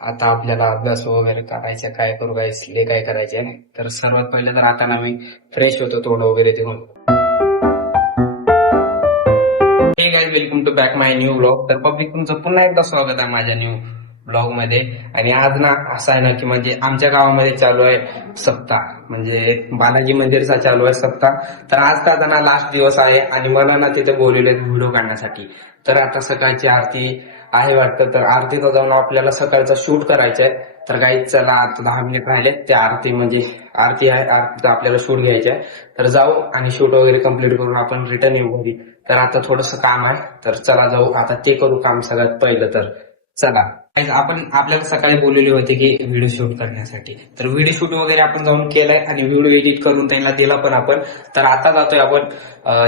आता आपल्याला अभ्यास वगैरे करायचा, काय करू काय करायचे नाही. तर सर्वात पहिले तर आता ना मी फ्रेश होतो थोडं वगैरे तिथून. Hey guys, welcome to back my new blog. तर पब्लिक तुमचं पुन्हा एकदा स्वागत आहे माझ्या न्यू ब्लॉग मध्ये. आणि आज ना असं आहे ना की म्हणजे आमच्या गावामध्ये चालू आहे सप्ताह, म्हणजे बालाजी मंदिरचा चालू आहे सप्ताह. तर आज का ना लास्ट दिवस आहे आणि मला ना तिथे बोलवले व्हिडिओ काढण्यासाठी. तर आता सकाळची आरती आहे वाटतं, तर आरतीला जाऊन आपल्याला सकाळचा शूट करायचा आहे. तर काही चला आता 10 मिनिट राहिले ते आरती, म्हणजे आरती आहे, आरतीचा आपल्याला शूट घ्यायचा आहे. तर जाऊ आणि शूट वगैरे कम्प्लीट करून आपण रिटर्न येऊ घरी. तर आता थोडंसं काम आहे, तर चला जाऊ आता ते करू काम सगळ्यात पहिलं. तर चला, आपण आपल्याला सकाळी बोललेले होते की व्हिडिओ शूट करण्यासाठी. तर व्हिडिओ शूट वगैरे आपण जाऊन केलाय आणि व्हिडिओ एडिट करून त्यांना दिला पण आपण. तर आता जातोय आपण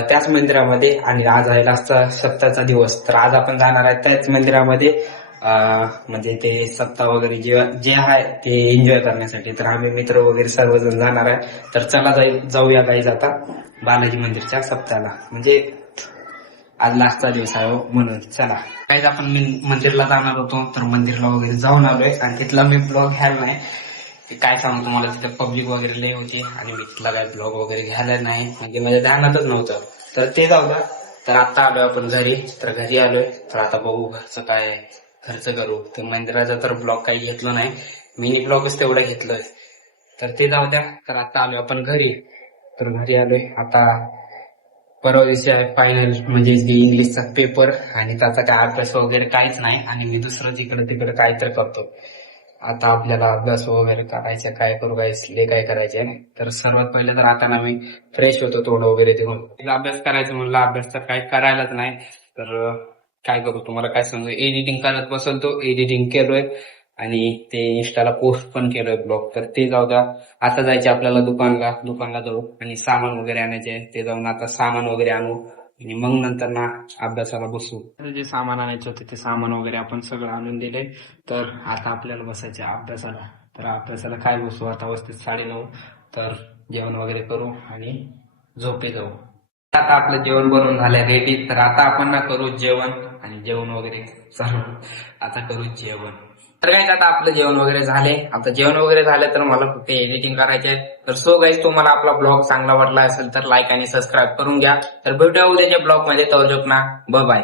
त्याच मंदिरामध्ये, आणि आज आहे लास्टचा सप्ताहचा दिवस. तर आज आपण जाणार आहे त्याच मंदिरामध्ये, म्हणजे ते सप्ताह वगैरे जे आहे ते एन्जॉय करण्यासाठी. तर आम्ही मित्र वगैरे सर्वजण जाणार आहे. तर चला जाऊया गाईज आता बालाजी मंदिरच्या सप्ताहाला, म्हणजे आज लास्टचा दिवस आहे म्हणून. चला काहीच आपण मंदिरला जाणार होतो, तर मंदिरला वगैरे जाऊन आलोय. आणि तिथला मी ब्लॉग घ्यायला नाही, ते काय सांगू तुम्हाला, तिथे पब्लिक वगैरे लय होती आणि मी तिथला काय ब्लॉग वगैरे घ्यायला नाही, म्हणजे माझ्या ध्यानातच नव्हतं. तर ते जाऊ द्या. तर आता आलोय आपण घरी. तर घरी आलोय, तर आता बघू घरचं काय खर्च करू. तर मंदिराचा तर ब्लॉग काही घेतलं नाही, मिनी ब्लॉगच तेवढं घेतलं. तर ते जाऊ द्या. तर आता आलोय आपण घरी. तर घरी आलोय आता. परवा दिवशी आहे फायनल, म्हणजे इंग्लिशचा पेपर, आणि त्याचा काय अभ्यास वगैरे काहीच नाही, आणि मी दुसरं जिकडे तिकडे काय तर करतो. आता आपल्याला अभ्यास वगैरे करायचा, काय करू काय करायचे नाही. तर सर्वात पहिले तर आता ना मी फ्रेश होतो थोडं वगैरे तिथून. अभ्यास करायचं म्हणलं, अभ्यास तर काही करायलाच नाही. तर काय करू तुम्हाला काय सांगू, एडिटिंग करत बसल, तो एडिटिंग केलोय आणि ते इंस्टाला पोस्ट पण केलोय ब्लॉग. तर ते जाऊ द्या. आता जायचे आपल्याला दुकानला जाऊ आणि सामान वगैरे आणायचे. ते जाऊन आता सामान वगैरे आणू आणि मग नंतर ना अभ्यासाला बसू. जे सामान आणायचं होते ते सामान वगैरे आपण सगळं आणून दिले. तर आता आपल्याला बसायचं अभ्यासाला. तर अभ्यासाला काय बसू, आता वाजते 9:30. तर जेवण वगैरे करू आणि झोपे जाऊ. आता आपलं जेवण बनवून झालंय रेडी. तर आता आपण ना करू जेवण, आणि जेवण वगैरे चालू. आता करू जेवण. तर गाईज आता आपलं जेवण वगैरे झाले. आता जेवण वगैरे झालं तर मला फक्त एडिटिंग करायचे आहे. तर सो गाईज, तुम्हाला आपला ब्लॉग चांगला वाटला असेल तर लाईक आणि सबस्क्राईब करून घ्या. तर भेटूया उद्याच्या ब्लॉग मध्ये. तवजोक ना, बाय.